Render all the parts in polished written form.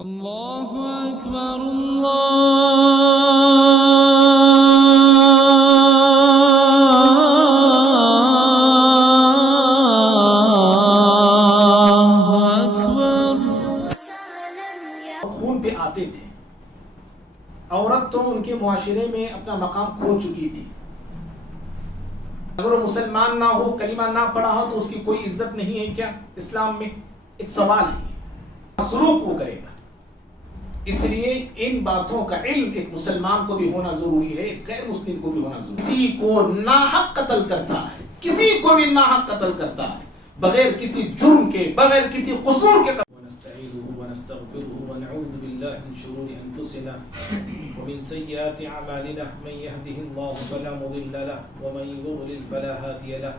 اللہ اکبر خون پہ آتے تھے. عورت تو ان کے معاشرے میں اپنا مقام کھو چکی تھی. اگر وہ مسلمان نہ ہو، کلمہ نہ پڑھا ہو تو اس کی کوئی عزت نہیں ہے کیا اسلام میں؟ ایک سوال ہے. سلوک وہ کرے گا. اس لیے ان باتوں کا علم ایک مسلمان کو بھی ہونا ضروری ہے، ایک غیر مسلم کو بھی ہونا ضروری ہے. کسی کو ناحق قتل کرتا ہے، کسی کو بھی ناحق قتل کرتا ہے، بغیر کسی جرم کے، بغیر کسی قصور کے. ونستعينه ونستغفره ونعوذ بالله من شرور انفسنا ومن سيئات اعمالنا، من يهده الله فلا مضل له ومن يضلل فلا هادي له،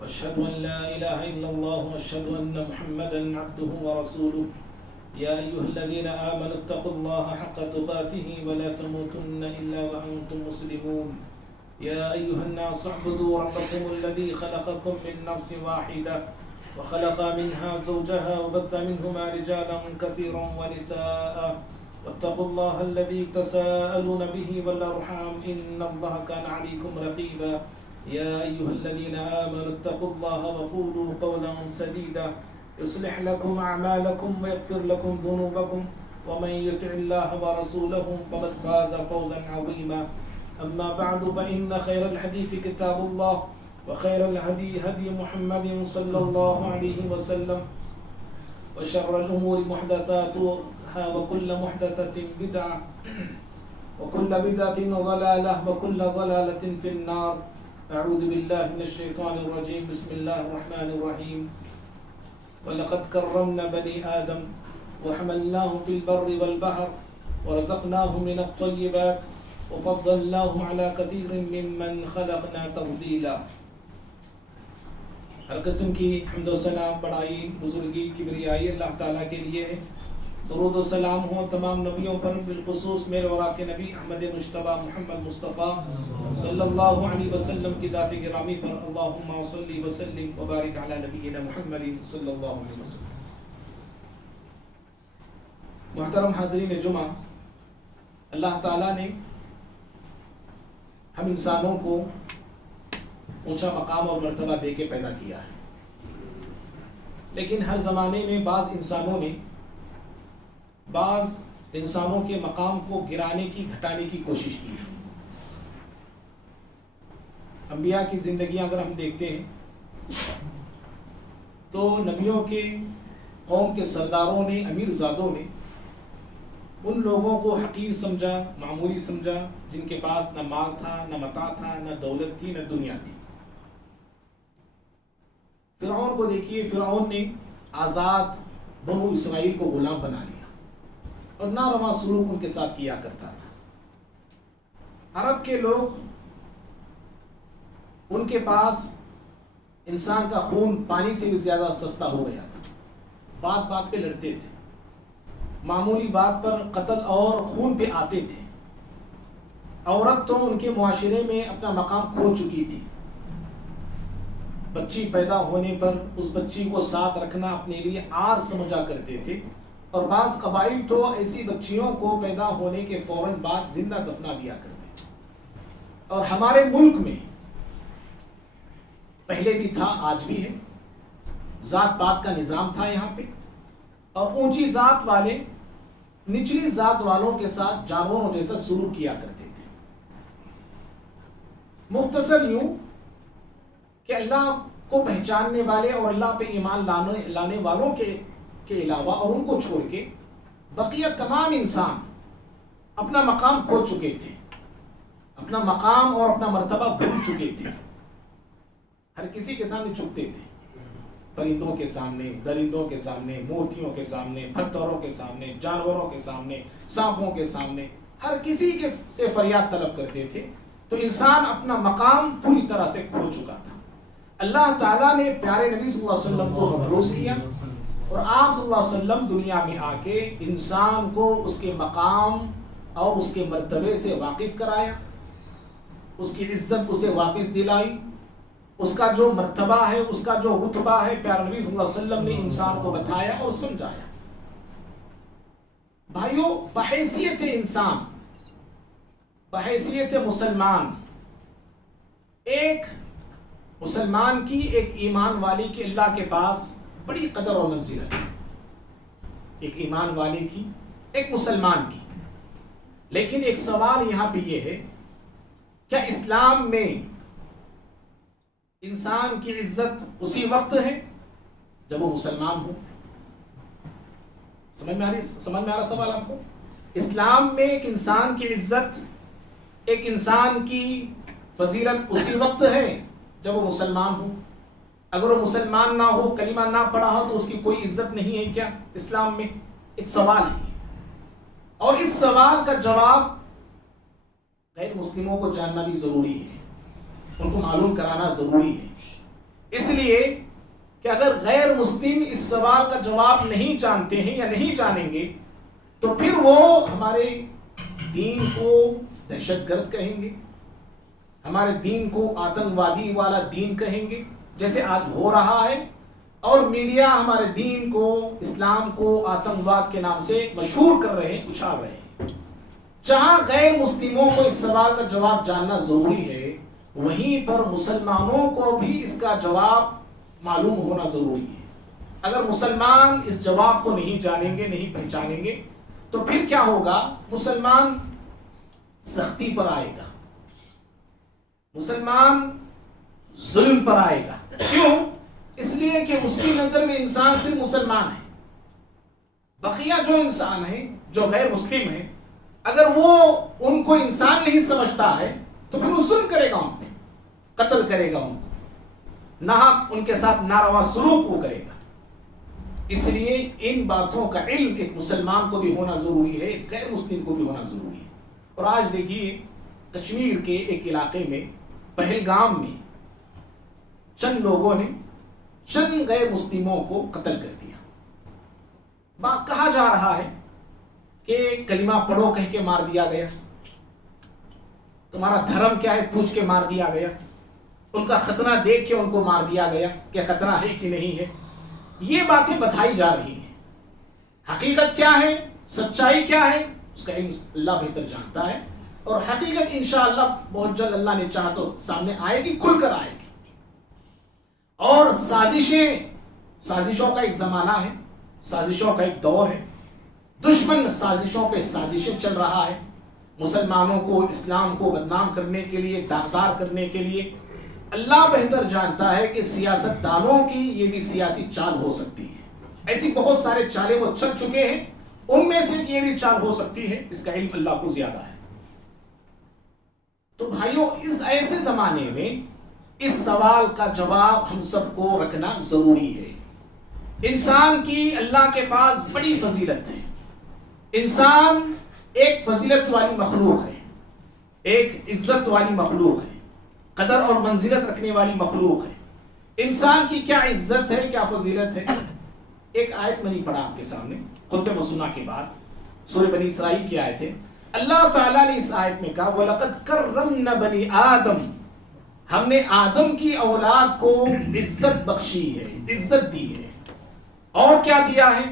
واشهد ان لا اله الا الله واشهد ان محمدا عبده ورسوله. يا ايها الذين امنوا اتقوا الله حق تقاته ولا تموتن الا وانتم مسلمون. يا ايها الناس اعبدوا ربكم الذي خلقكم من نفس واحده وخلق منها زوجها وبث منهما رجالا كثيرا ونساء، واتقوا الله الذي تساءلون به والارحام ان الله كان عليكم رقيبا. يا ايها الذين امنوا اتقوا الله وقولوا قولا سديدا يصلح لكم اعمالكم ويغفر لكم ذنوبكم ومن يطع الله ورسوله فقد فاز فوزا عظيما. اما بعد فان خير الحديث كتاب الله وخير الهدي هدي محمد صلى الله عليه وسلم وشر الأمور محدثاتها وكل محدثة بدعة وكل بدعة ضلالة وكل ضلالة في النار. أعوذ بالله من الشيطان الرجيم. بسم الله الرحمن الرحيم. ولقد كرمنا بني آدم وحملناهم في البر والبحر ورزقناهم من الطيبات وفضلناهم على كثير ممن خلقنا تفضيلا. ہر قسم کی حمد و ثنا، بڑائی، بزرگی، کبریائی اللہ تعالیٰ کے لیے ہے. درود و سلام ہو تمام نبیوں پر، بالخصوص میرے اور آپ کے نبی احمد مجتبیٰ محمد مصطفیٰ صلی اللہ علیہ وسلم کی ذات گرامی پر. اللہم صلی وسلم وبارک علی نبینا محمد صلی اللہ علیہ وسلم. محترم حاضرین جمعہ، اللہ تعالیٰ نے ہم انسانوں کو اونچا مقام اور مرتبہ دے کے پیدا کیا ہے، لیکن ہر زمانے میں بعض انسانوں کے مقام کو گرانے کی، گھٹانے کی کوشش کی ہے. انبیاء کی زندگیاں اگر ہم دیکھتے ہیں تو نبیوں کے قوم کے سرداروں نے، امیر زادوں نے ان لوگوں کو حقیر سمجھا، معمولی سمجھا، جن کے پاس نہ مال تھا، نہ متاع تھا، نہ دولت تھی، نہ دنیا تھی. فرعون کو دیکھیے، فرعون نے آزاد بنو اسرائیل کو غلام بنا لیا اور ناروا سلوک ان کے ساتھ کیا کرتا تھا. عرب کے لوگ، ان کے پاس انسان کا خون پانی سے بھی زیادہ سستا ہو گیا تھا. بات بات پہ لڑتے تھے، معمولی بات پر قتل اور خون پہ آتے تھے. عورت تو ان کے معاشرے میں اپنا مقام کھو چکی تھی. بچی پیدا ہونے پر اس بچی کو ساتھ رکھنا اپنے لیے عار سمجھا کرتے تھے، اور بعض قبائل تو ایسی بچیوں کو پیدا ہونے کے فوراً بعد زندہ دفنا دیا کرتے تھے. اور ہمارے ملک میں پہلے بھی تھا، آج بھی ہے، ذات پات کا نظام تھا یہاں پہ، اور اونچی ذات والے نچلی ذات والوں کے ساتھ جانوروں جیسا سلوک کیا کرتے تھے. مختصر یوں کہ اللہ کو پہچاننے والے اور اللہ پہ ایمان لانے والوں کے علاوہ اور ان کو چھوڑ کے بقیہ تمام انسان اپنا مقام کھو چکے تھے، اپنا مقام اور اپنا مرتبہ بھول چکے تھے. ہر کسی کے سامنے جھکتے تھے، پرندوں کے سامنے، درندوں کے سامنے، موتیوں کے سامنے، پتھروں کے سامنے، جانوروں کے سامنے، سانپوں کے سامنے، ہر کسی کے سے فریاد طلب کرتے تھے. تو انسان اپنا مقام پوری طرح سے کھو چکا تھا. اللہ تعالیٰ نے پیارے نبی صلی اللہ علیہ وسلم کو مبعوث کیا، اور آپ صلی اللہ علیہ وسلم دنیا میں آ کے انسان کو اس کے مقام اور اس کے مرتبے سے واقف کرایا، اس کی عزت اسے واپس دلائی، اس کا جو مرتبہ ہے، اس کا جو رتبہ ہے، پیارے نبی صلی اللہ علیہ وسلم نے انسان کو بتایا اور سمجھایا. بھائیوں، بحیثیت انسان، بحیثیت مسلمان، ایک مسلمان کی، ایک ایمان والی کی اللہ کے پاس بڑی قدر و منزلت ہے، ایک ایمان والے کی، ایک مسلمان کی. لیکن ایک سوال یہاں پہ یہ ہے، کیا اسلام میں انسان کی عزت اسی وقت ہے جب وہ مسلمان ہو؟ سمجھ میں آ رہا سوال آپ کو؟ اسلام میں ایک انسان کی عزت، ایک انسان کی فضیلت اسی وقت ہے جب وہ مسلمان ہو. اگر وہ مسلمان نہ ہو، کلمہ نہ پڑھا ہو، تو اس کی کوئی عزت نہیں ہے کیا اسلام میں؟ ایک سوال ہے، اور اس سوال کا جواب غیر مسلموں کو جاننا بھی ضروری ہے، ان کو معلوم کرانا ضروری ہے. اس لیے کہ اگر غیر مسلم اس سوال کا جواب نہیں جانتے ہیں یا نہیں جانیں گے، تو پھر وہ ہمارے دین کو دہشت گرد کہیں گے، ہمارے دین کو آتنکوادی والا دین کہیں گے، جیسے آج ہو رہا ہے. اور میڈیا ہمارے دین کو، اسلام کو آتنکواد کے نام سے مشہور کر رہے ہیں، اچھال رہے ہیں. جہاں غیر مسلموں کو اس سوال کا جواب جاننا ضروری ہے، وہیں پر مسلمانوں کو بھی اس کا جواب معلوم ہونا ضروری ہے. اگر مسلمان اس جواب کو نہیں جانیں گے، نہیں پہچانیں گے، تو پھر کیا ہوگا؟ مسلمان سختی پر آئے گا، مسلمان ظلم پر آئے گا. کیوں؟ اس لیے کہ اس کی نظر میں انسان صرف مسلمان ہے. بقیہ جو انسان ہیں، جو غیر مسلم ہیں، اگر وہ ان کو انسان نہیں سمجھتا ہے، تو پھر وہ ظلم کرے گا ان پہ، قتل کرے گا ان کو، ناحق ان کے ساتھ ناروا سلوک وہ کرے گا. اس لیے ان باتوں کا علم ایک مسلمان کو بھی ہونا ضروری ہے، ایک غیر مسلم کو بھی ہونا ضروری ہے. اور آج دیکھیے کشمیر کے ایک علاقے میں، پہلگام میں، چند لوگوں نے چند غیر مسلموں کو قتل کر دیا. کہا جا رہا ہے کہ کلمہ پڑھو کہہ کے مار دیا گیا، تمہارا دھرم کیا ہے پوچھ کے مار دیا گیا، ان کا ختنہ دیکھ کے ان کو مار دیا گیا کہ ختنہ ہے کہ نہیں ہے. یہ باتیں بتائی جا رہی ہیں. حقیقت کیا ہے، سچائی کیا ہے، اس کا علم اللہ بہتر جانتا ہے. اور حقیقت انشاءاللہ بہت جلد اللہ نے چاہا تو سامنے آئے گی، کھل کر آئے گی. اور سازشوں کا ایک زمانہ ہے، سازشوں کا ایک دور ہے. دشمن سازشوں پہ سازشیں چل رہا ہے، مسلمانوں کو، اسلام کو بدنام کرنے کے لیے، داغدار کرنے کے لیے. اللہ بہتر جانتا ہے کہ سیاست دانوں کی یہ بھی سیاسی چال ہو سکتی ہے. ایسی بہت سارے چالیں وہ چل چکے ہیں، ان میں سے یہ بھی چال ہو سکتی ہے. اس کا علم اللہ کو زیادہ ہے. تو بھائیوں، اس ایسے زمانے میں اس سوال کا جواب ہم سب کو رکھنا ضروری ہے. انسان کی اللہ کے پاس بڑی فضیلت ہے. انسان ایک فضیلت والی مخلوق ہے، ایک عزت والی مخلوق ہے، قدر اور منزلت رکھنے والی مخلوق ہے. انسان کی کیا عزت ہے، کیا فضیلت ہے. ایک آیت میں نہیں پڑھا آپ کے سامنے، خطبہ مسنہ کے بعد سورہ بنی اسرائیل کی آیت ہے. اللہ تعالیٰ نے اس آیت میں کہا وَلَقَدْ كَرَّمْنَا بَنِي آدم، ہم نے آدم کی اولاد کو عزت بخشی ہے، عزت دی ہے. اور کیا دیا ہے؟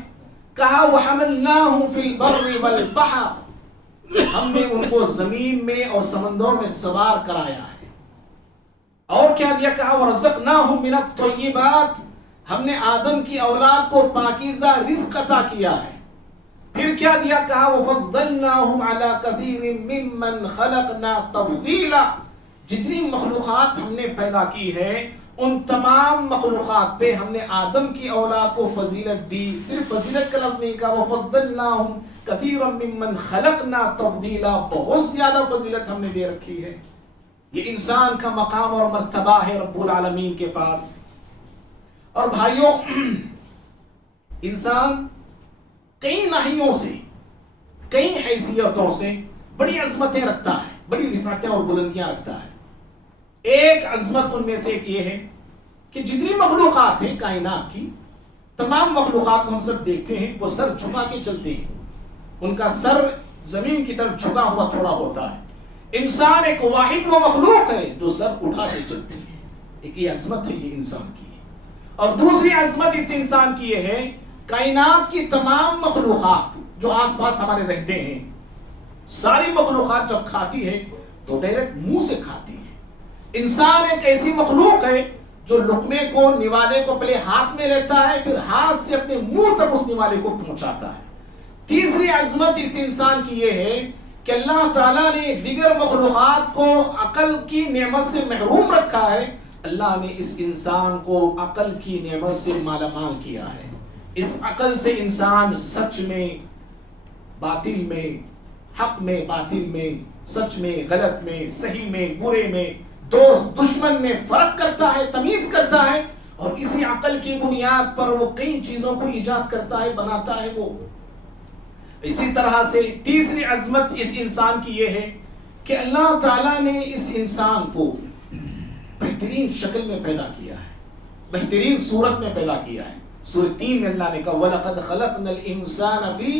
کہا وَحَمَلْنَاهُمْ فِي الْبَرِّ وَالْبَحْرِ، ہم نے ان کو زمین میں اور سمندروں میں سوار کرایا ہے. اور کیا دیا؟ کہا وَرَزَقْنَاهُمْ مِنَ الطَّيِّبَاتِ، ہم نے آدم کی اولاد کو پاکیزہ رزق عطا کیا ہے. پھر کیا دیا؟ کہا وَفَضَّلْنَاهُمْ عَلَى كَثِيرٍ مِّمَّنْ خَلَقْنَا تَفْضِيلًا، جتنی مخلوقات ہم نے پیدا کی ہے، ان تمام مخلوقات پہ ہم نے آدم کی اولاد کو فضیلت دی. صرف فضیلت کا لفظ نہیں کہا، وَفَضَّلْنَاهُمْ كَثِيرًا مِّمَّنْ خَلَقْنَا تَفْضِيلًا، بہت زیادہ فضیلت ہم نے دے رکھی ہے. یہ انسان کا مقام اور مرتبہ ہے رب العالمین کے پاس. اور بھائیوں، انسان کئی ناحیوں سے، کئی حیثیتوں سے بڑی عظمتیں رکھتا ہے، بڑی رفعتیں اور بلندیاں رکھتا ہے. ایک عظمت ان میں سے ایک یہ ہے کہ جتنی مخلوقات ہیں کائنات کی، تمام مخلوقات کو ہم سب دیکھتے ہیں، وہ سر جھکا کے چلتے ہیں، ان کا سر زمین کی طرف جھکا ہوا تھوڑا ہوتا ہے. انسان ایک واحد وہ مخلوق ہے جو سر اٹھا کے چلتی ہے. ایک یہ عظمت ہے، یہ انسان کی. اور دوسری عظمت اس انسان کی یہ ہے، کائنات کی تمام مخلوقات جو آس پاس ہمارے رہتے ہیں، ساری مخلوقات جب کھاتی ہے تو ڈائریکٹ منہ سے کھاتی ہے۔ انسان ایک ایسی مخلوق ہے جو لقمے کو، نوالے کو پہلے ہاتھ میں لیتا ہے، پھر ہاتھ سے اپنے منہ تک اس نوالے کو پہنچاتا ہے۔ تیسری عظمت اس انسان کی یہ ہے کہ اللہ تعالیٰ نے دیگر مخلوقات کو عقل کی نعمت سے محروم رکھا ہے، اللہ نے اس انسان کو عقل کی نعمت سے مالا مال کیا ہے۔ اس عقل سے انسان سچ میں باطل میں، حق میں باطل میں، سچ میں غلط میں، صحیح میں برے میں، دوست دشمن میں فرق کرتا ہے، تمیز کرتا ہے، اور اسی عقل کی بنیاد پر وہ کئی چیزوں کو ایجاد کرتا ہے، بناتا ہے۔ وہ اسی طرح سے تیسری عظمت اس انسان کی یہ ہے کہ اللہ تعالیٰ نے اس انسان کو بہترین شکل میں پیدا کیا ہے، بہترین صورت میں پیدا کیا ہے۔ سورہ 3 میں اللہ نے کہا وَلَقَدْ خَلَقْنَا الْإِنسَانَ فِي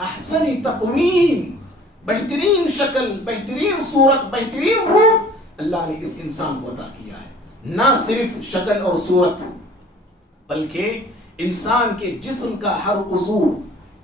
أَحْسَنِ تَقْوِيمٍ، بہترین شکل، بہترین صورت، بہترین روپ اللہ نے اس انسان کو عطا کیا ہے۔ نہ صرف شکل اور صورت، بلکہ انسان کے جسم کا ہر عضو،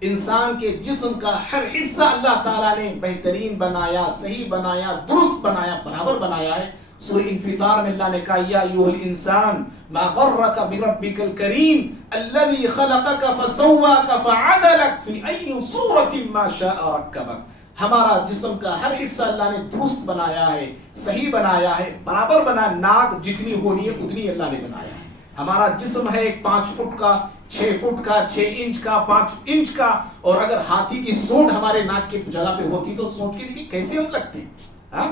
انسان کے جسم کا ہر حصہ اللہ تعالیٰ نے بہترین بنایا، صحیح بنایا، درست بنایا، برابر بنایا ہے۔ سورہ انفطار میں اللہ نے کہا یا ایھا الانسان ما غرک بربک الکریم الذی خلقک فسواک فعدلک فی ای صورت ما شاء رکبک۔ ہمارا جسم کا ہر حصہ اللہ نے درست بنایا ہے، صحیح بنایا ہے، برابر بنایا۔ ناک جتنی ہونی ہے اتنی اللہ نے بنایا ہے۔ ہمارا جسم ہے ایک 5 فٹ کا، 6 فٹ کا، 6 انچ کا، 5 انچ کا، اور اگر ہاتھی کی سونڈ ہمارے ناک کی جگہ پہ ہوتی تو سونڈ کے لیے کیسے ہم لگتے ہیں؟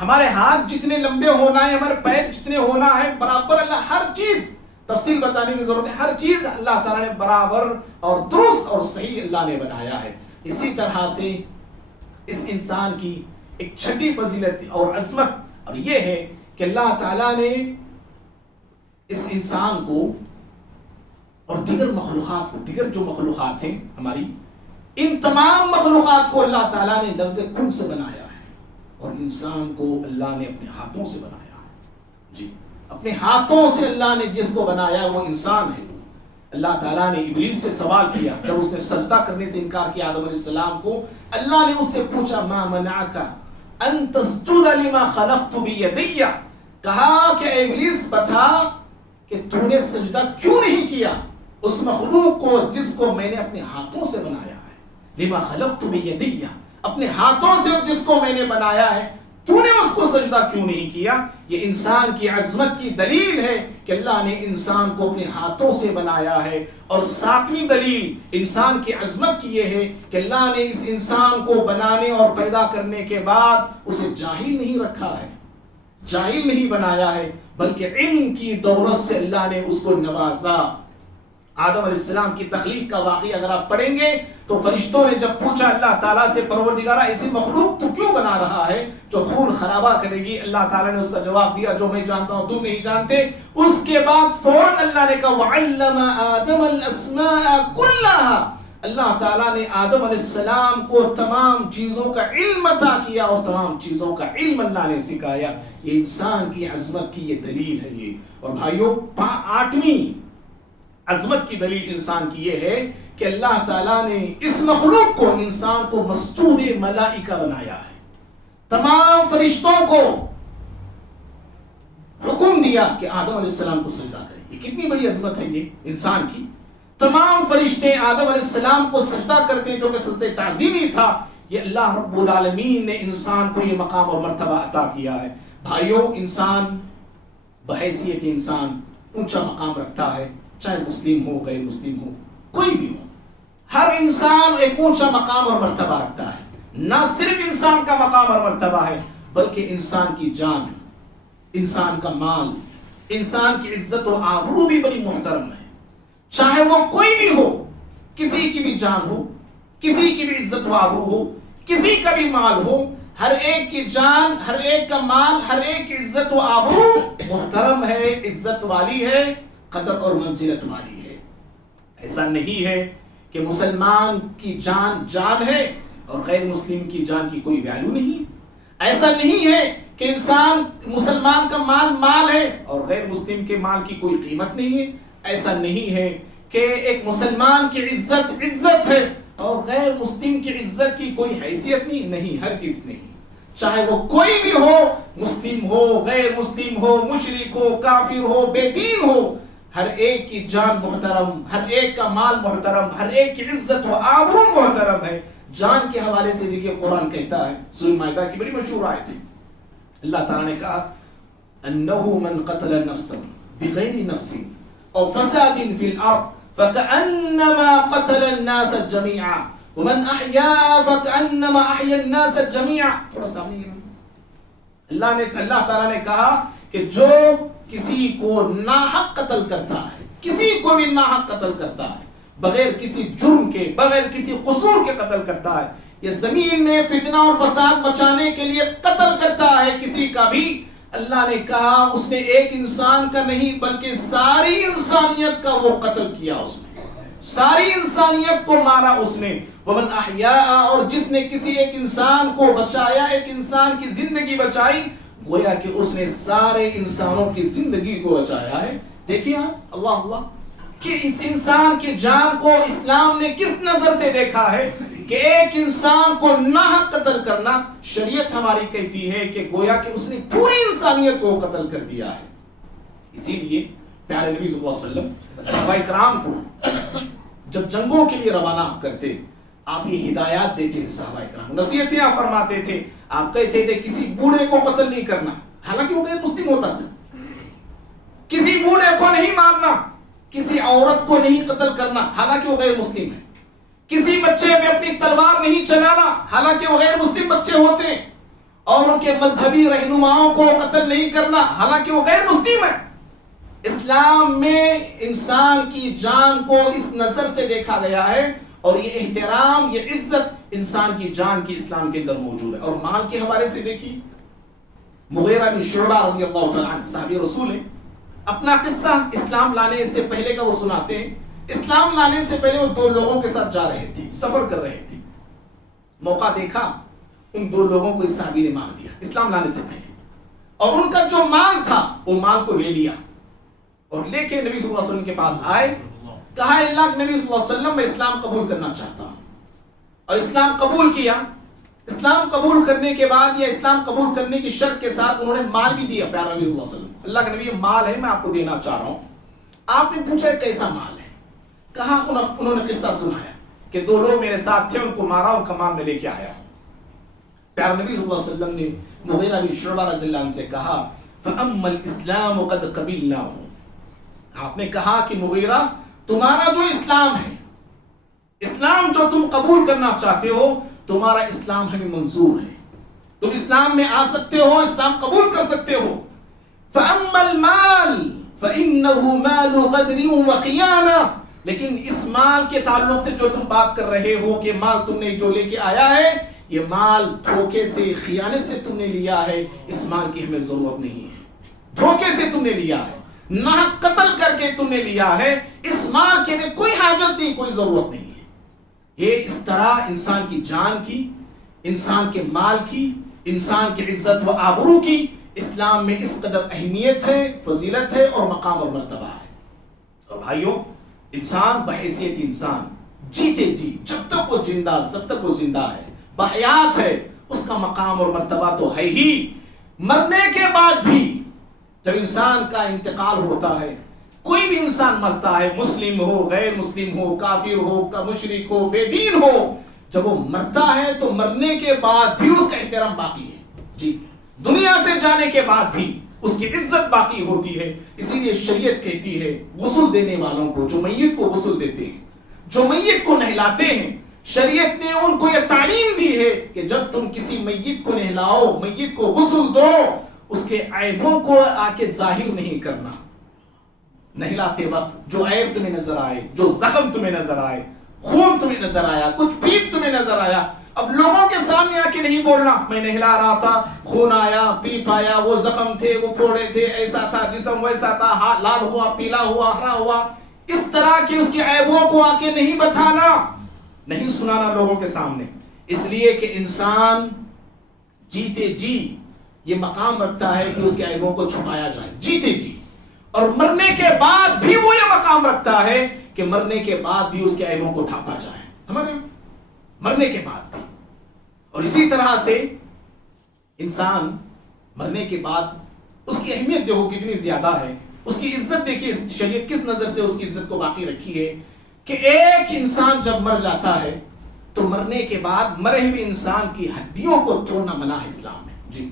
ہمارے ہاتھ جتنے لمبے ہونا ہے، ہمارے پیر جتنے ہونا ہے، برابر اللہ ہر چیز، تفصیل بتانے کی ضرورت ہے، ہر چیز اللہ تعالیٰ نے برابر اور درست اور صحیح اللہ نے بنایا ہے۔ اسی طرح سے اس انسان کی ایک چھٹی فضیلت اور عظمت اور یہ ہے کہ اللہ تعالیٰ نے اس انسان کو اور دیگر مخلوقات کو، دیگر جو مخلوقات ہیں ہماری، ان تمام مخلوقات کو اللہ تعالیٰ نے لفظ کن سے بنایا ہے، اور انسان کو اللہ نے اپنے ہاتھوں سے بنایا ہے۔ جی، اپنے ہاتھوں سے اللہ نے جس کو بنایا وہ انسان ہے۔ اللہ تعالیٰ نے ابلیس سے سوال کیا جب اس نے سجدہ کرنے سے انکار کیا آدم علیہ السلام کو، اللہ نے اس سے پوچھا ما منعک ان تسجد لما خلقت بیدی، کہا کہ اے ابلیس بتا کہ تو نے سجدہ کیوں نہیں کیا اس مخلوق کو جس کو میں نے اپنے ہاتھوں سے بنایا ہے۔ لما خلقت بیدی، اپنے ہاتھوں سے جس کو میں نے بنایا ہے تو نے اس کو سجدہ کیوں نہیں کیا؟ یہ انسان کی عظمت کی دلیل ہے کہ اللہ نے انسان کو اپنے ہاتھوں سے بنایا ہے۔ اور 7ویں دلیل انسان کی عظمت کی یہ ہے کہ اللہ نے اس انسان کو بنانے اور پیدا کرنے کے بعد اسے جاہل نہیں رکھا ہے، جاہل نہیں بنایا ہے، بلکہ علم کی دولت سے اللہ نے اس کو نوازا۔ آدم علیہ السلام کی تخلیق کا واقعہ اگر آپ پڑھیں گے تو فرشتوں نے جب پوچھا اللہ تعالیٰ سے پروردگارہ ایسی مخلوق تو کیوں بنا رہا ہے جو خون خرابہ کرے گی؟ اللہ تعالیٰ نے اس کا جواب دیا جو میں جانتا ہوں تم نہیں جانتے۔ اس کے بعد فوراً اللہ نے کہا وَعَلَّمَ آدَمَ الْأَسْمَاءَ كُلَّهَا، اللہ تعالیٰ نے آدم علیہ السلام کو تمام چیزوں کا علم عطا کیا اور تمام چیزوں کا علم اللہ نے سکھایا۔ یہ انسان کی عظمت کی یہ دلیل ہے۔ یہ اور بھائیوں 8ویں عظمت کی دلیل انسان کی یہ ہے کہ اللہ تعالیٰ نے اس مخلوق کو، انسان کو مسجود ملائکہ بنایا ہے۔ تمام فرشتوں کو حکم دیا کہ آدم علیہ السلام کو سجدہ کریں۔ یہ کتنی بڑی عظمت ہے یہ انسان کی۔ تمام فرشتے آدم علیہ السلام کو سجدہ کرتے جو کہ سجدہ تعظیمی تھا۔ یہ اللہ رب العالمین نے انسان کو یہ مقام اور مرتبہ عطا کیا ہے۔ بھائیوں، انسان بحیثیت انسان اونچا مقام رکھتا ہے، چاہے مسلم ہو، غیر مسلم ہو، کوئی بھی ہو، ہر انسان ایک اونچا مقام اور مرتبہ رکھتا ہے۔ نہ صرف انسان کا مقام اور مرتبہ ہے بلکہ انسان کی جان، انسان کا مال، انسان کی عزت و آبرو بھی بڑی محترم ہے۔ چاہے وہ کوئی بھی ہو، کسی کی بھی جان ہو، کسی کی بھی عزت و آبرو ہو، کسی کا بھی مال ہو، ہر ایک کی جان، ہر ایک کا مال، ہر ایک کی عزت و آبرو محترم ہے، عزت والی ہے، قدر اور منزلت والی ہے۔ ایسا نہیں ہے کہ مسلمان کی جان جان ہے اور غیر مسلم کی جان کی کوئی ویلیو نہیں ہے۔ ایسا نہیں ہے کہ انسان مسلمان کا مال مال ہے اور غیر مسلم کے مال کی کوئی قیمت نہیں ہے۔ ایسا نہیں ہے کہ ایک مسلمان کی عزت عزت ہے اور غیر مسلم کی عزت کی کوئی حیثیت نہیں، ہرگز نہیں، چاہے وہ کوئی بھی ہو، مسلم ہو، غیر مسلم ہو، مشرک ہو، کافر ہو، بے دین ہو، ہر ایک کی جان محترم، ہر ایک کا مال محترم، ہر ایک کی عزت و آبرو محترم ہے۔ جان کے حوالے سے دیکھیے قرآن کہتا ہے، سورہ مائدہ کی بڑی مشہور آیت ہے، اللہ تعالیٰ نے کہا انه من قتل نفسا بغیر نفس او فساد فی الارض فكأنما قتل الناس جميعا ومن احیاها فكأنما احیا الناس جميعا۔ تھوڑا سامنے اللہ تعالیٰ نے کہا کہ جو کسی کو ناحق قتل کرتا ہے، کسی کو بھی ناحق قتل کرتا ہے، بغیر کسی جرم کے، بغیر کسی قصور کے قتل کرتا ہے، یہ زمین میں فتنہ اور فساد مچانے کے لیے قتل کرتا ہے کسی کا بھی، اللہ نے کہا اس نے ایک انسان کا نہیں بلکہ ساری انسانیت کا وہ قتل کیا، اس نے ساری انسانیت کو مارا اس نے۔ ومن احیاء، اور جس نے کسی ایک انسان کو بچایا، ایک انسان کی زندگی بچائی، گویا کہ اس نے سارے انسانوں کی زندگی کو بچایا ہے۔ دیکھیے اللہ اللہ کہ اس انسان کی جان کو اسلام نے کس نظر سے دیکھا ہے کہ ایک انسان کو ناحق قتل کرنا، شریعت ہماری کہتی ہے کہ گویا کہ اس نے پوری انسانیت کو قتل کر دیا ہے۔ اسی لیے پیارے نبی صلی اللہ علیہ وسلم صحابہ کرام کو جب جنگوں کے لیے روانہ کرتے، آپ یہ ہدایات دیتے صحابہ کرام، نصیحتیں آپ فرماتے تھے، آپ کہتے تھے کسی بوڑھے کو قتل نہیں کرنا، حالانکہ وہ غیر مسلم ہوتا تھا، کسی بوڑھے کو نہیں مارنا، کسی عورت کو نہیں قتل کرنا، حالانکہ وہ غیر مسلم ہے، کسی بچے پہ اپنی تلوار نہیں چلانا، حالانکہ وہ غیر مسلم بچے ہوتے ہیں، اور ان کے مذہبی رہنماؤں کو قتل نہیں کرنا، حالانکہ وہ غیر مسلم ہے۔ اسلام میں انسان کی جان کو اس نظر سے دیکھا گیا ہے، اور یہ احترام، یہ عزت انسان کی جان کی اسلام کے اندر موجود ہے۔ اور مال کے حوالے سے دیکھیے، مغیرہ بن شعبہ رضی اللہ تعالیٰ عنہ صحابی رسول ہیں، اپنا قصہ اسلام لانے سے پہلے کا وہ سناتے ہیں۔ اسلام لانے سے پہلے وہ دو لوگوں کے ساتھ جا رہے تھے، سفر کر رہے تھے، موقع دیکھا، ان دو لوگوں کو اس صحابی نے مار دیا اسلام لانے سے پہلے، اور ان کا جو مال تھا وہ مال کو لے لیا، اور لے کے نبی صلی اللہ علیہ وسلم کے پاس آئے، کہا اللہ کے نبی صلی اللہ علیہ وسلم میں اسلام قبول کرنا چاہتا ہوں، اور اسلام قبول کیا۔ اسلام قبول کرنے کے بعد یا اسلام قبول کرنے کی شرط کے ساتھ انہوں نے مال بھی دیا پیارا نبی صلی اللہ علیہ وسلم، اللہ کے نبی یہ مال ہے میں آپ کو دینا چاہ رہا ہوں۔ آپ نے پوچھا کیسا مال ہے؟ کہا انہوں نے قصہ سنایا کہ دو لوگ میرے ساتھ تھے، ان کو مارا، ان کا مال میں لے کے آیا ہوں۔ پیارا نبی صلی اللہ علیہ وسلم نے مغیرہ بن شعبہ رضی اللہ عنہ سے کہا فَأَمَّا الْإِسْلَامُ قَدْ قَبِلْنَاهُ، آپ نے کہا کہ مغیرہ تمہارا جو اسلام ہے، اسلام جو تم قبول کرنا چاہتے ہو، تمہارا اسلام ہمیں منظور ہے، تم اسلام میں آ سکتے ہو، اسلام قبول کر سکتے ہو۔ فَأَمَّا الْمَالِ فَإِنَّهُ مَالُ غَدْرٍ وَخِيَانَةٍ، لیکن اس مال کے تعلق سے جو تم بات کر رہے ہو کہ مال تم نے جو لے کے آیا ہے، یہ مال دھوکے سے، خیانت سے تم نے لیا ہے، اس مال کی ہمیں ضرورت نہیں ہے، دھوکے سے تم نے لیا ہے، نہ قتل کر کے تم نے لیا ہے، اس مال کے ہمیں کوئی حاجت نہیں، کوئی ضرورت نہیں ہے۔ یہ اس طرح انسان کی جان کی، انسان کے مال کی، انسان کی عزت و آبرو کی اسلام میں اس قدر اہمیت ہے، فضیلت ہے اور مقام اور مرتبہ ہے۔ اور بھائیوں، انسان بحیثیت انسان جیتے جی، جب تک وہ زندہ ہے، بحیات ہے، اس کا مقام اور مرتبہ تو ہے ہی۔ مرنے کے بعد بھی جب انسان کا انتقال ہوتا ہے، کوئی بھی انسان مرتا ہے، مسلم ہو، غیر مسلم ہو، کافر ہو، مشرک ہو، بے دین ہو، جب وہ مرتا ہے تو مرنے کے بعد بھی اس کا احترام باقی ہے، جی، دنیا سے جانے کے بعد بھی اس کی عزت باقی ہوتی ہے۔ اسی لیے شریعت کہتی ہے غسل دینے والوں کو، جو میت کو غسل دیتے ہیں، جو میت کو نہلاتے ہیں، شریعت نے ان کو یہ تعلیم دی ہے کہ جب تم کسی میت کو نہلاؤ، میت کو غسل دو، اس کے عیبوں کو آ کے ظاہر نہیں کرنا۔ نہلاتے وقت جو عیب تمہیں نظر آئے، جو زخم تمہیں نظر آئے، خون تمہیں نظر آیا، کچھ پیپ تمہیں نظر آیا، اب لوگوں کے سامنے آ کے نہیں بولنا میں نہلا رہا تھا، خون آیا، پیپ آیا، وہ زخم تھے، وہ پھوڑے تھے، ایسا تھا، جسم ویسا تھا، ہاتھ لال ہوا، پیلا ہوا، ہرا ہوا، اس طرح کے اس کے عیبوں کو آ کے نہیں بتانا، نہیں سنانا لوگوں کے سامنے، اس لیے کہ انسان جیتے جی یہ مقام رکھتا ہے کہ اس کے عیبوں کو چھپایا جائے، جیتے جی، اور مرنے کے بعد بھی وہ یہ مقام رکھتا ہے کہ مرنے کے بعد بھی اس کے عیبوں کو ڈھانپا جائے۔ ہمارے مرنے کے بعد بھی. اور اسی طرح سے انسان مرنے کے بعد اس کی اہمیت دیکھو کتنی زیادہ ہے, اس کی عزت دیکھیے شریعت کس نظر سے اس کی عزت کو باقی رکھی ہے کہ ایک انسان جب مر جاتا ہے تو مرنے کے بعد مرے ہوئے انسان کی ہڈیوں کو توڑنا منع ہے اسلام میں. جی,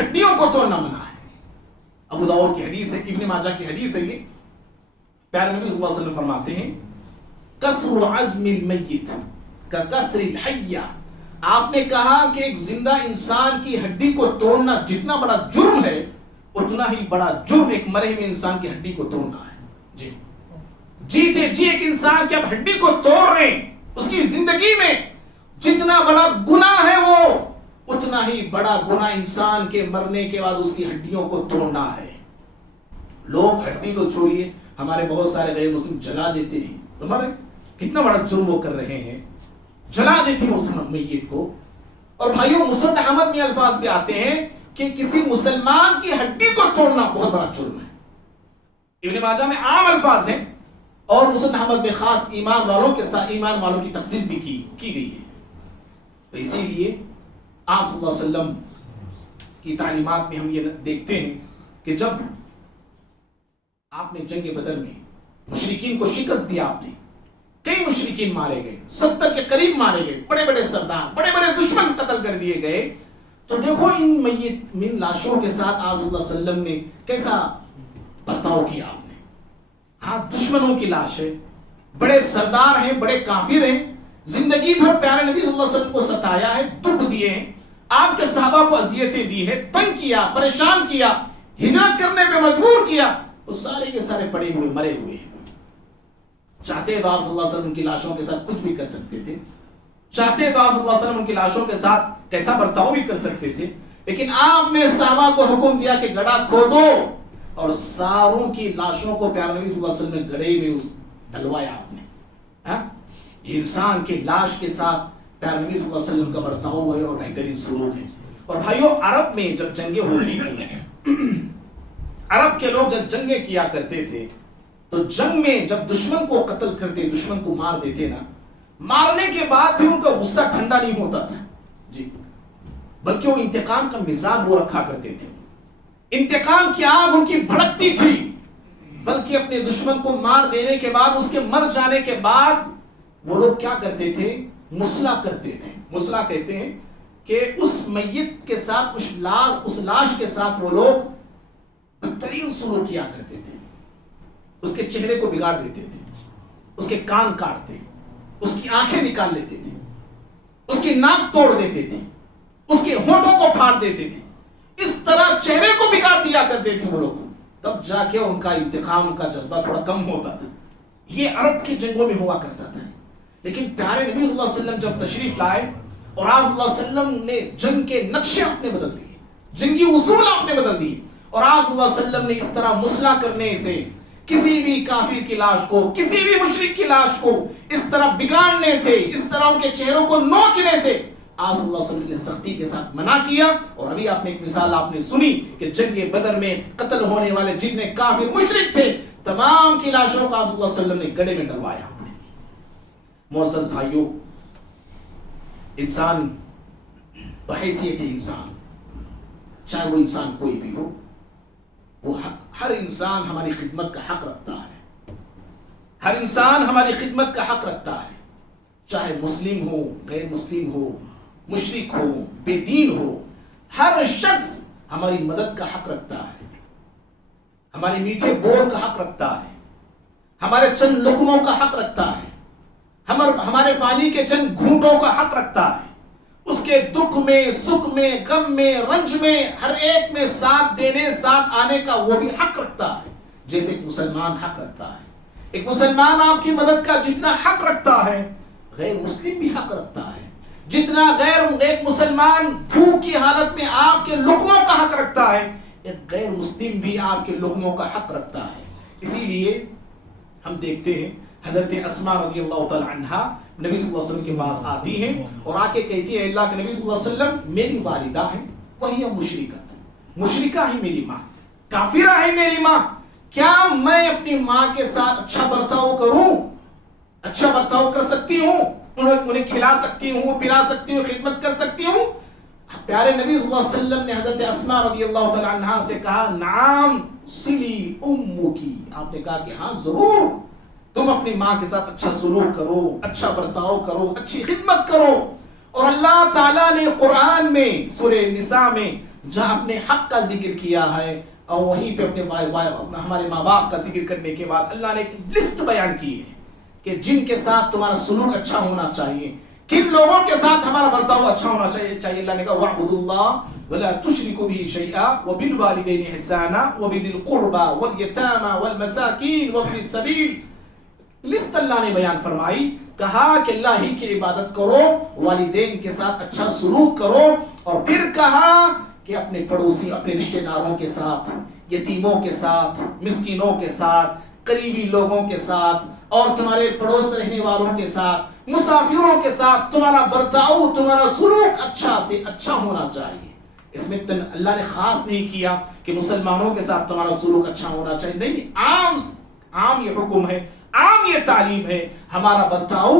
ہڈیوں کو توڑنا منع ہے. ابو داؤد کی حدیث ہے, ابن ماجہ کی حدیث ہے. یہ پیارے نبی صلی اللہ علیہ وسلم فرماتے ہیں کسر عظم المیت ککسر الحیہ. آپ نے کہا کہ ایک زندہ انسان کی ہڈی کو توڑنا جتنا بڑا جرم ہے اتنا ہی بڑا جرم ایک مرے ہوئے انسان کی ہڈی کو توڑنا ہے. جی, جیتے جی ایک انسان کی آپ ہڈی کو توڑ رہے ہیں, اس کی زندگی میں جتنا بڑا گناہ ہے وہ اتنا ہی بڑا گناہ انسان کے مرنے کے بعد اس کی ہڈیوں کو توڑنا ہے. لوگ ہڈی کو چھوڑیے, ہمارے بہت سارے غیر مسلم جلا دیتے ہیں. تمہارے کتنا بڑا جرم وہ کر رہے ہیں, جلا دیتے ہیں اس میت کو. اور بھائیوں مصنف احمد میں الفاظ بھی آتے ہیں کہ کسی مسلمان کی ہڈی کو توڑنا بہت بڑا جرم ہے. ابن ماجہ میں عام الفاظ ہیں اور مصنف احمد میں خاص ایمان والوں کے ساتھ ایمان والوں کی تخصیص بھی کی گئی ہے. تو اسی لیے آپ صلی اللہ علیہ وسلم کی تعلیمات میں ہم یہ دیکھتے ہیں کہ جب آپ نے جنگ بدر میں مشرکین کو شکست دیا, آپ نے کئی مشرکین مارے گئے, 70 کے قریب مارے گئے, بڑے بڑے سردار بڑے بڑے دشمن قتل کر دیے گئے. تو دیکھو ان لاشوں کے ساتھ آپ صلی اللہ علیہ وسلم نے کیسا برتاؤ کیا. آپ نے ہاں دشمنوں کی لاش ہے, بڑے سردار ہیں, بڑے کافر ہیں, زندگی بھر پیارے نبی صلی اللہ علیہ وسلم کو ستایا ہے, دکھ دیے ہیں, آپ کے صحابہ کو اذیتیں دی ہے, تنگ کیا, پریشان کیا, ہجرت کرنے پہ مجبور کیا, وہ سارے کے سارے پڑے ہوئے مرے ہوئے ہیں. چاہتے تو آپ صلی اللہ علیہ وسلم کی لاشوں کے ساتھ کچھ بھی کر سکتے تھے, چاہتے تو آپ صلی اللہ علیہ وسلم کی لاشوں کے ساتھ کیسا برتاؤ بھی کر سکتے تھے, لیکن آپ نے صحابہ کو حکم دیا کہ گڑھا کھودو اور ساروں کی لاشوں کو پیارے نبی صلی اللہ علیہ وسلم نے گڑھے میں ڈلوایا. آپ نے انسان کے لاش کے ساتھ پیارے نبی صلی اللہ علیہ وسلم کا برتاؤ ہے اور بہترین سلوک ہے. اور بھائیوں عرب میں جب جنگیں ہوتی تھیں, عرب کے لوگ جب جنگیں کیا کرتے تھے تو جنگ میں جب دشمن کو قتل کرتے, دشمن کو مار دیتے نا, مارنے کے بعد بھی ان کا غصہ ٹھنڈا نہیں ہوتا تھا. جی, بلکہ وہ انتقام کا مزاج وہ رکھا کرتے تھے, انتقام کی آگ ان کی بھڑکتی تھی. بلکہ اپنے دشمن کو مار دینے کے بعد, اس کے مر جانے کے بعد وہ لوگ کیا کرتے تھے, مصلح کرتے تھے. مصلح کہتے ہیں کہ اس میت کے ساتھ, اس لاش کے ساتھ وہ لوگ بدترین سلوک کیا کرتے تھے. اس کے چہرے کو بگاڑ دیتے تھے, اس کے کان کاٹتے, اس کی آنکھیں نکال لیتے تھے, اس کی ناک توڑ دیتے تھے, اس کے ہونٹوں کو پھاڑ دیتے تھے. اس طرح چہرے کو بگاڑ دیا کرتے تھے وہ لوگ. تب جا کے ان کا انتقام کا جذبہ تھوڑا کم ہوتا تھا. یہ عرب کی جنگوں میں ہوا کرتا تھا. لیکن پیارے نبی صلی اللہ علیہ وسلم جب تشریف لائے اور آپ صلی اللہ علیہ وسلم نے جنگ کے نقشے اپنے بدل دیے, جنگی اصول آپ نے بدل دیے, اور آپ صلی اللہ علیہ وسلم نے اس طرح مصلح کرنے سے کسی بھی کافر کی لاش کو, کسی بھی مشرک کی لاش کو اس طرح بگاڑنے سے, اس طرح ان کے چہروں کو نوچنے سے آپ صلی اللہ علیہ وسلم نے سختی کے ساتھ منع کیا. اور ابھی آپ نے ایک مثال آپ نے سنی کہ جنگ بدر میں قتل ہونے والے جتنے کافر مشرک تھے تمام کی لاشوں کو آپ صلی اللہ علیہ وسلم نے گڑھے میں ڈلوایا. آپ نے معزز بھائیوں, انسان بحیثیت انسان, چاہے وہ انسان کوئی بھی ہو, وہ ہر انسان ہماری خدمت کا حق رکھتا ہے. ہر انسان ہماری خدمت کا حق رکھتا ہے, چاہے مسلم ہو, غیر مسلم ہو, مشرک ہو, بے دین ہو, ہر شخص ہماری مدد کا حق رکھتا ہے, ہمارے میٹھے بول کا حق رکھتا ہے, ہمارے چند لقموں کا حق رکھتا ہے, ہمارے پانی کے چند گھونٹوں کا حق رکھتا ہے. اس کے دکھ میں, سکھ میں, غم میں, رنج میں, ہر ایک میں ساتھ دینے, ساتھ آنے کا وہ بھی حق رکھتا ہے جیسے ایک مسلمان حق رکھتا ہے. ایک مسلمان آپ کی مدد کا جتنا حق رکھتا ہے غیر مسلم بھی حق رکھتا ہے. جتنا ایک مسلمان بھوک کی حالت میں آپ کے لقموں کا حق رکھتا ہے, ایک غیر مسلم بھی آپ کے لقموں کا حق رکھتا ہے. اسی لیے ہم دیکھتے ہیں حضرت اسماء رضی اللہ تعالی عنہا نبی صلی اللہ علیہ وسلم کے پاس آتی ہیں اور آ کے کہتی ہے, اللہ کے نبی صلی اللہ علیہ وسلم میری والدہ ہیں, وہی مشرکہ ہے میری ماں, کافرہ ہے میری ماں, کیا میں اپنی ماں کے ساتھ اچھا برتاؤ کروں, اچھا برتاؤ کر سکتی ہوں؟ انہیں کھلا سکتی ہوں، پلا سکتی ہوں، خدمت کر سکتی ہوں؟ پیارے نبی صلی اللہ علیہ وسلم نے حضرت اسماء رضی اللہ تعالی عنہا سے کہا نعم صلی امکی، آپ نے کہا کہ ہاں ضرور تم اپنی ماں کے ساتھ اچھا سلوک کرو، اچھا برتاؤ کرو، اچھی خدمت کرو۔ اور اللہ تعالیٰ نے قرآن میں سورہ نساء میں جہاں اپنے حق کا ذکر کیا ہے اور وہیں پہ اپنے ہمارے ماں باپ کا ذکر کرنے کے بعد اللہ نے ایک لسٹ بیان کی ہے کہ جن کے ساتھ تمہارا سلوک اچھا ہونا چاہیے، کن لوگوں کے ساتھ ہمارا برتاؤ اچھا ہونا چاہیے۔ اللہ نے کہا وَاعْبُدُوا اللَّهَ وَلَا تُشْرِكُوا بِهِ شَيْئًا وَبِالْوَالِدَيْنِ إِحْسَانًا وَبِذِي الْقُرْبَى وَالْيَتَامَى وَالْمَسَاكِينِ وَابْنِ السَّبِيلِ۔ لسٹ اللہ نے بیان فرمائی، کہا کہ اللہ ہی کی عبادت کرو، والدین کے ساتھ اچھا سلوک کرو، اور پھر کہا کہ اپنے پڑوسی، اپنے رشتہ داروں کے ساتھ، یتیموں کے ساتھ، مسکینوں کے ساتھ، قریبی لوگوں کے ساتھ، اور تمہارے پڑوس رہنے والوں کے ساتھ، مسافروں کے ساتھ تمہارا برتاؤ، تمہارا سلوک اچھا سے اچھا ہونا چاہیے۔ اس میں اللہ نے خاص نہیں کیا کہ مسلمانوں کے ساتھ تمہارا سلوک اچھا ہونا چاہیے، نہیں، عام یہ حکم ہے، عام یہ تعلیم ہے۔ ہمارا برتاؤ،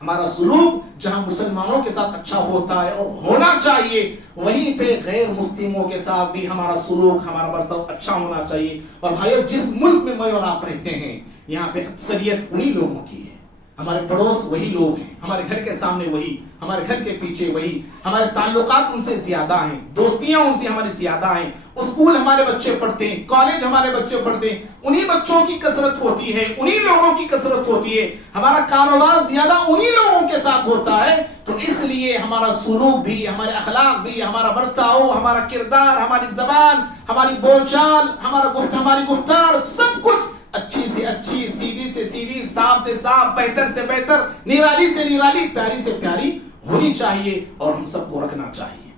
ہمارا سلوک جہاں مسلمانوں کے ساتھ اچھا ہوتا ہے اور ہونا چاہیے، وہیں پہ غیر مسلموں کے ساتھ بھی ہمارا سلوک، ہمارا برتاؤ اچھا ہونا چاہیے۔ اور بھائیو، جس ملک میں میں اور آپ رہتے ہیں، یہاں پہ اکثریت انہی لوگوں کی ہے، ہمارے پڑوس وہی لوگ ہیں، ہمارے گھر کے سامنے وہی، ہمارے گھر کے پیچھے وہی، ہمارے تعلقات ان سے زیادہ ہیں، دوستیاں ان سے ہماری زیادہ ہیں، اسکول ہمارے بچے پڑھتے ہیں، کالج ہمارے بچے پڑھتے ہیں، انہی بچوں کی کثرت ہوتی ہے، انہی لوگوں کی کثرت ہوتی ہے، ہمارا کاروبار زیادہ انہی لوگوں کے ساتھ ہوتا ہے۔ تو اس لیے ہمارا سلوک بھی، ہمارے اخلاق بھی، ہمارا برتاؤ، ہمارا کردار، ہماری زبان، ہماری بول چال، ہماری گفتار، سب کچھ اچھی سے اچھی، سیدھی سے سیدھی، صاف سے صاف، بہتر سے بہتر، نرالی سے نرالی، پیاری سے پیاری ہونی چاہیے، اور ہم سب کو رکھنا چاہیے۔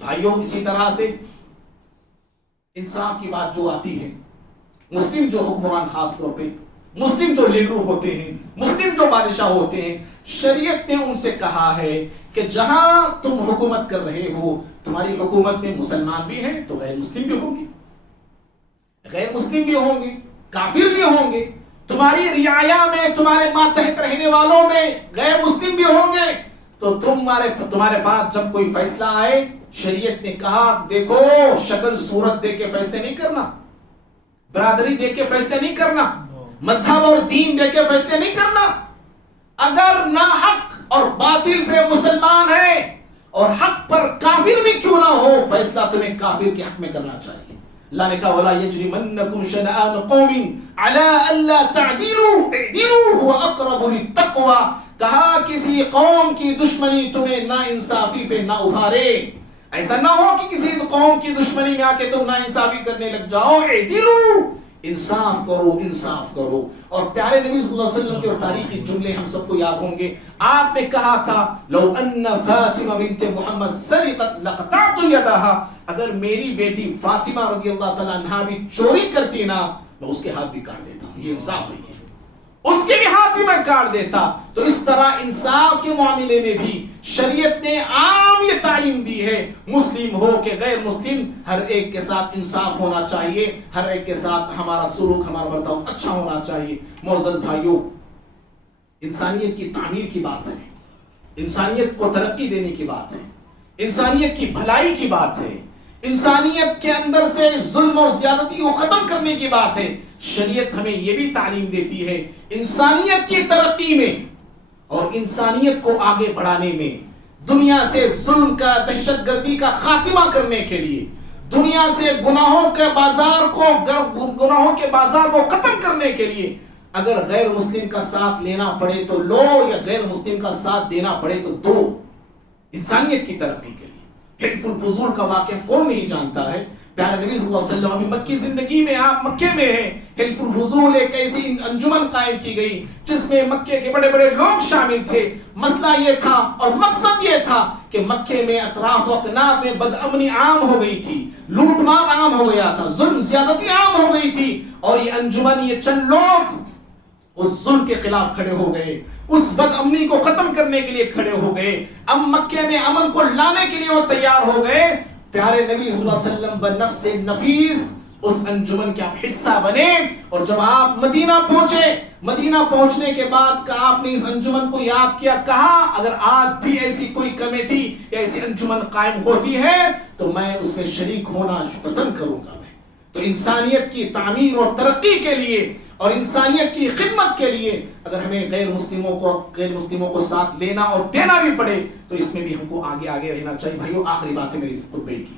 بھائیوں، اسی طرح سے انصاف کی بات جو آتی ہے، مسلم جو حکمران، خاص طور پہ مسلم جو لیڈر ہوتے ہیں، مسلم جو بادشاہ ہوتے ہیں، شریعت نے ان سے کہا ہے کہ جہاں تم حکومت کر رہے ہو، تمہاری حکومت میں مسلمان بھی ہیں تو غیر مسلم بھی ہوں گے، غیر مسلم بھی ہوں گے، کافر بھی ہوں گے، تمہاری رعایا میں، تمہارے ماتحت رہنے والوں میں غیر مسلم بھی ہوں گے۔ تو تمہارے پاس جب کوئی فیصلہ آئے، شریعت نے کہا دیکھو، شکل صورت دے کے فیصلے نہیں کرنا، برادری دے کے فیصلے نہیں کرنا، مذہب اور دین دے کے فیصلے نہیں کرنا۔ اگر ناحق اور باطل پہ مسلمان ہے اور حق پر کافر بھی کیوں نہ ہو، فیصلہ تمہیں کافر کے حق میں کرنا چاہیے۔ اللہ نے کہا وَلَا يَجْرِمَنَّكُمْ شَنَآنُ قَوْمٍ عَلَىٰ أَلَّا تَعْدِلُوا اعْدِلُوا هُوَ أَقْرَبُ لِلتَّقْوَىٰ، کہا کسی قوم کی دشمنی تمہیں نا انصافی پہ نہ ابھارے، ایسا نہ ہو کہ کسی قوم کی دشمنی میں آ کے تم نا انصافی کرنے لگ جاؤ۔ اعْدِلُوا، انصاف کرو، انصاف کرو۔ اور پیارے نبی صلی اللہ علیہ وسلم کے تاریخی جملے ہم سب کو یاد ہوں گے، آپ نے کہا تھا لو ان فاطمہ بنت محمد سرقت لقطعت یدها، اگر میری بیٹی فاطمہ رضی اللہ تعالیٰ عنہا بھی چوری کرتی نا، میں اس کے ہاتھ بھی کاٹ دیتا ہوں۔ یہ انصاف نہیں ہے، اس کے بھی ہاتھ بھی میں کاٹ دیتا۔ تو اس طرح انصاف کے معاملے میں بھی شریعت نے عام یہ تعلیم دی ہے، مسلم ہو کہ غیر مسلم، ہر ایک کے ساتھ انصاف ہونا چاہیے، ہر ایک کے ساتھ ہمارا سلوک، ہمارا برتاؤ اچھا ہونا چاہیے۔ معزز بھائیوں، انسانیت کی تعمیر کی بات ہے، انسانیت کو ترقی دینے کی بات ہے، انسانیت کی بھلائی کی بات ہے، انسانیت کے اندر سے ظلم اور زیادتی کو ختم کرنے کی بات ہے۔ شریعت ہمیں یہ بھی تعلیم دیتی ہے، انسانیت کی ترقی میں اور انسانیت کو آگے بڑھانے میں، دنیا سے ظلم کا، دہشت گردی کا خاتمہ کرنے کے لیے، دنیا سے گناہوں کے بازار کو ختم کرنے کے لیے، اگر غیر مسلم کا ساتھ لینا پڑے تو لو، یا غیر مسلم کا ساتھ دینا پڑے تو دو، انسانیت کی ترقی کے لیے۔ حلف الفضول کا واقعہ کون نہیں جانتا ہے؟ پیارے نبی صلی اللہ علیہ وسلم ابھی مکی زندگی میں، آپ مکے میں ہیں، حلف الفضول ایک ایسی انجمن قائم کی گئی جس میں مکے کے بڑے بڑے لوگ شامل تھے۔ مسئلہ یہ تھا اور مقصد یہ تھا کہ مکے میں اطراف و اکناف میں بدامنی عام ہو گئی تھی، لوٹ مار عام ہو گیا تھا، ظلم زیادتی عام ہو گئی تھی، اور یہ انجمن، یہ چند لوگ اس ظلم کے خلاف کھڑے ہو گئے، اس بدامنی کو ختم کرنے کے لیے کھڑے ہو گئے۔ اب مکے میں امن کو لانے کے لیے وہ تیار ہو گئے۔ پیارے نبی صلی اللہ علیہ وسلم بنفس نفیس اس انجمن کے آپ حصہ بنے، اور جب آپ مدینہ پہنچے، مدینہ پہنچنے کے بعد آپ نے اس انجمن کو یاد کیا، کہا اگر آج بھی ایسی کوئی کمیٹی یا ایسی انجمن قائم ہوتی ہے تو میں اس میں شریک ہونا پسند کروں گا۔ میں تو انسانیت کی تعمیر اور ترقی کے لیے اور انسانیت کی خدمت کے لیے اگر ہمیں غیر مسلموں کو ساتھ لینا اور دینا بھی پڑے تو اس میں بھی ہم کو آگے رہنا چاہیے۔ بھائیو، آخری بات ہے میری اس خطبے کی،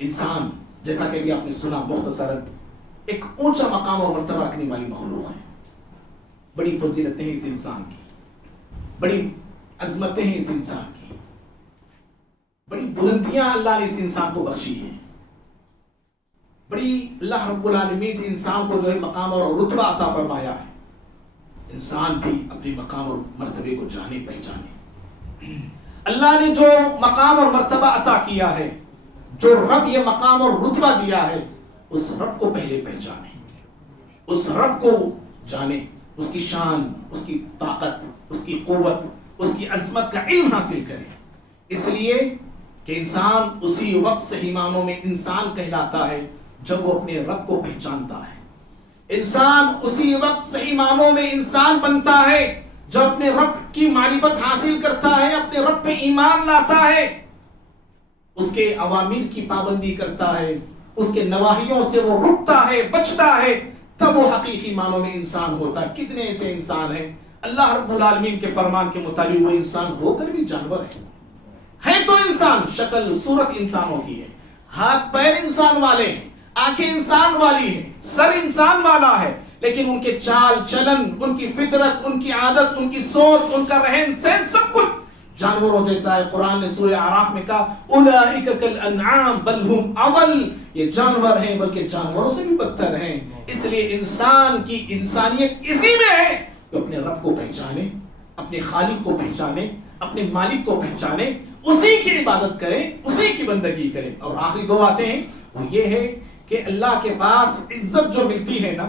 انسان جیسا کہ بھی آپ نے سنا مختصراً ایک اونچا مقام اور مرتبہ رکھنے والی مخلوق ہے۔ بڑی فضیلتیں ہیں اس انسان کی، بڑی عظمتیں ہیں اس انسان کی، بڑی بلندیاں اللہ نے اس انسان کو بخشی ہیں، بڑی اللہ رب العالمین سے انسان کو جو ہے مقام اور رتبہ عطا فرمایا ہے۔ انسان بھی اپنے مقام اور مرتبے کو جانے پہچانے۔ اللہ نے جو مقام اور مرتبہ عطا کیا ہے، جو رب یہ مقام اور رتبہ دیا ہے، اس رب کو پہلے پہچانے، اس رب کو جانے، اس کی شان، اس کی طاقت، اس کی قوت، اس کی عظمت کا علم حاصل کرے۔ اس لیے کہ انسان اسی وقت صحیح معنوں میں انسان کہلاتا ہے جب وہ اپنے رب کو پہچانتا ہے۔ انسان اسی وقت صحیح معنوں میں انسان بنتا ہے جب اپنے رب کی معرفت حاصل کرتا ہے، اپنے رب پہ ایمان لاتا ہے، اس کے اوامر کی پابندی کرتا ہے، اس کے نواہیوں سے وہ رکتا ہے، بچتا ہے، تب وہ حقیقی معنوں میں انسان ہوتا ہے۔ کتنے ایسے انسان ہیں اللہ رب العالمین کے فرمان کے مطابق وہ انسان ہو کر بھی جانور ہے تو انسان، شکل صورت انسانوں کی ہے، ہاتھ پیر انسان والے ہیں، آنکھیں انسان والی ہیں، سر انسان والا ہے، لیکن ان کے چال چلن، ان کی فطرت، ان کی عادت، ان کی سوچ، ان کا رہن سہن سب کچھ جانوروں جیسا ہے۔ قرآن نے سورہ اعراف میں کہا اولئک کالانعام بل ہم اضل، یہ جانور ہیں بلکہ جانوروں سے بھی بدتر ہیں۔ اس لیے انسان کی انسانیت اسی میں ہے کہ اپنے رب کو پہچانے، اپنے خالق کو پہچانے، اپنے مالک کو پہچانے، اسی کی عبادت کریں، اسی کی بندگی کریں۔ اور آخری دو باتیں ہیں، وہ یہ ہے کہ اللہ کے پاس عزت جو ملتی ہے نا،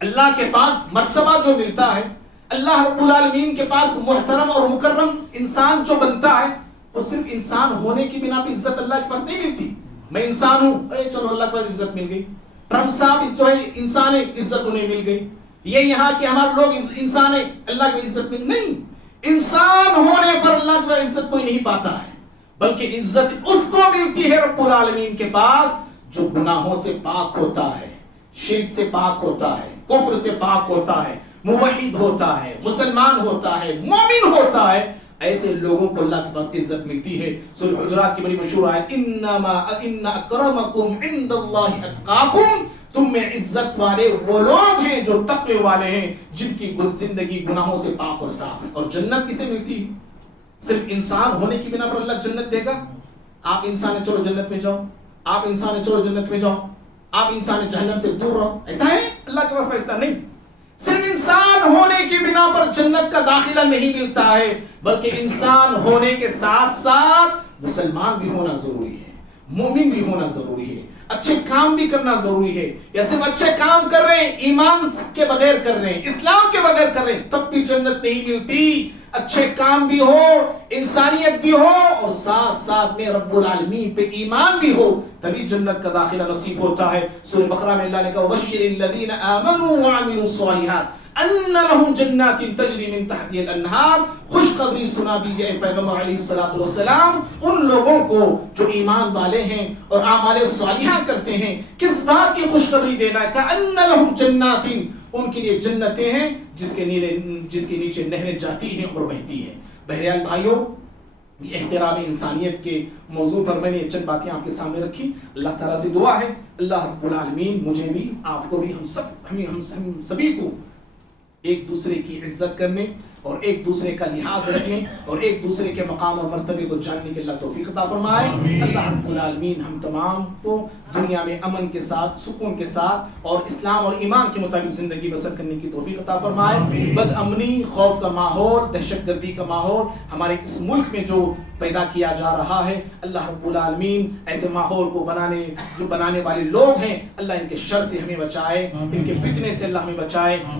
اللہ کے پاس مرتبہ جو ملتا ہے، اللہ رب العالمین کے پاس محترم اور مکرم انسان جو بنتا ہے، وہ صرف انسان ہونے کی بنا پہ عزت اللہ کے پاس نہیں ملتی۔ میں انسان ہوں، چلو اللہ کے پاس عزت مل گئی، ٹرمپ صاحب جو ہے انسان ہے، عزت انہیں مل گئی، یہ یہاں کے ہمارے لوگ انسان ہے، اللہ کی عزت مل نہیں۔ انسان ہونے پر اللہ کے پاس عزت کوئی نہیں پاتا ہے، بلکہ عزت اس کو ملتی ہے رب العالمین کے پاس جو گناہوں سے پاک ہوتا ہے، شرک سے پاک ہوتا ہے، کفر سے پاک ہوتا ہے، موحد ہوتا ہے، مسلمان ہوتا ہے، مومن ہوتا ہے۔ ایسے لوگوں کو اللہ کے پاس عزت ملتی ہے۔ سورہ حجرات کی بڑی مشہور آیت ان اکرمکم عند اللہ اتقاکم، تم میں عزت والے وہ لوگ ہیں جو تقوی والے ہیں، جن کی زندگی گناہوں سے پاک اور صاف ہے۔ اور جنت کسے ملتی ہے؟ صرف انسان ہونے کی بنا پر اللہ جنت دے گا؟ آپ انسان ہیں چلو جنت میں جاؤ، آپ انسان ہیں چلو جنت میں جاؤ، آپ انسان جہنم سے دور رہو، ایسا ہے؟ اللہ کے پاس فیصلہ نہیں۔ صرف انسان ہونے کی بنا پر جنت کا داخلہ نہیں ملتا ہے، بلکہ انسان ہونے کے ساتھ ساتھ مسلمان بھی ہونا ضروری ہے، مومن بھی ہونا ضروری ہے، اچھے کام بھی کرنا ضروری ہے۔ یا صرف اچھے کام کر رہے ہیں، ایمان کے بغیر کر رہے ہیں، اسلام کے بغیر کر رہے ہیں، تب بھی جنت نہیں ملتی۔ اچھے کام بھی ہو، انسانیت بھی ہو، اور ساتھ ساتھ میں رب العالمین پہ ایمان بھی ہو، تبھی جنت کا داخلہ نصیب ہوتا ہے۔ سورہ بقرہ میں اللہ نے کہا وَبَشِّرِ الَّذِينَ آمَنُوا وَعَمِلُوا الصَّالِحَاتِ ان لهم جنات تجری من تحتها الانہار، خوشخبری سنا دیجئے پیغمبر علیہ الصلوۃ والسلام ان لوگوں کو جو ایمان والے ہیں اور اعمال صالحہ کرتے ہیں۔ کس بات کی خوشخبری دینا ہے؟ کہ ان لهم جنات، ان کے لیے جنتیں ہیں جس کے نیچے نہریں جاتی ہیں اور بہتی ہیں۔ بہرحال بھائیوں، یہ احترام انسانیت کے موضوع پر میں نے چند باتیں آپ کے سامنے رکھی۔ اللہ تعالیٰ سے دعا ہے اللہ رب العالمین مجھے بھی، آپ کو بھی، ہم سبھی کو ایک دوسرے کی عزت کرنے اور ایک دوسرے کا لحاظ رکھنے اور ایک دوسرے کے مقام اور مرتبے کو جاننے کے اللہ توفیق عطا فرمائے۔ اللہ رب العالمین ہم تمام کو دنیا میں امن کے ساتھ، سکون کے ساتھ اور اسلام اور ایمان کے مطابق زندگی بسر کرنے کی توفیق عطا فرمائے۔ بد امنی، خوف کا ماحول، دہشت گردی کا ماحول ہمارے اس ملک میں جو پیدا کیا جا رہا ہے، اللہ رب العالمین ایسے ماحول کو بنانے والے لوگ ہیں، اللہ ان کے شر سے ہمیں بچائے، ان کے فتنے سے اللہ ہمیں بچائے،